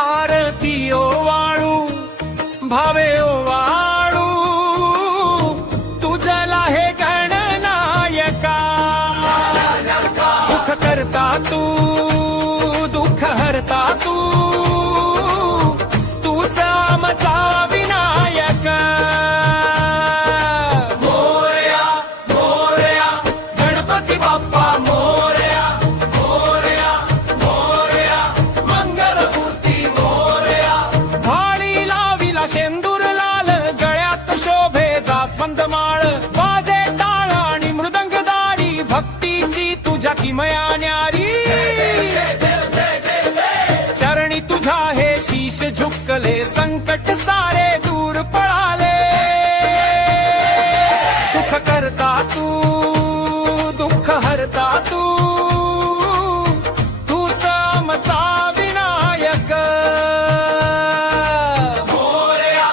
आरती ओवाळू भावे ओवाळू तुझला हे गणनायका सुख करता तू दुःख हरता तू तुझा आमचा विनायक मोरया मोरया गणपती बाप्पा मोरया मोरया मोरया मंगलमूर्ती मोरया भाळी लाविला शेंदूर लाल गळ्यात शोभे जास्वंद माळ वाजे टाळ आणि मृदंगदारी भक्तीची तुझ्या किमया न्यारी चरणी तुझा हे शीश झुकले संकट सारे दूर पळाले सुख करता तू दुःख हरता तू तूच आमचा विनायक मोरया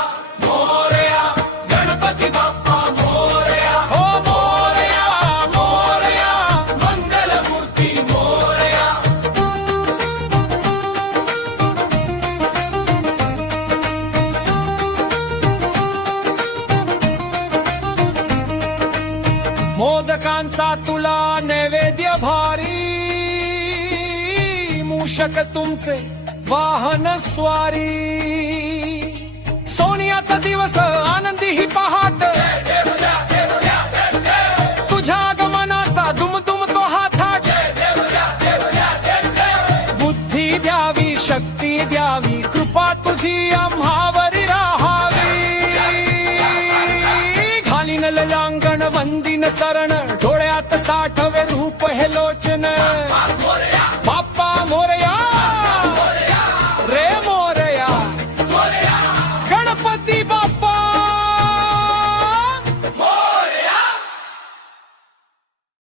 मोरया गणपती बाप्पा मोरया हो मोरया मोरया मंगलमूर्ती मोरया मोदकांचा तुला नैवेद्य भारी मूषक तुमचे वाहन स्वारी सोनियाचा दिवस आनंदी ही पहाट तुझ्या आगमनाचा दुमदुम तो हा थाट बुद्धी द्यावी शक्ती द्यावी कृपा तुझी आम्हावरी राहावी घालीन ललांगण वंदीन चरण डोळ्यात साठवे रूप हे लोचन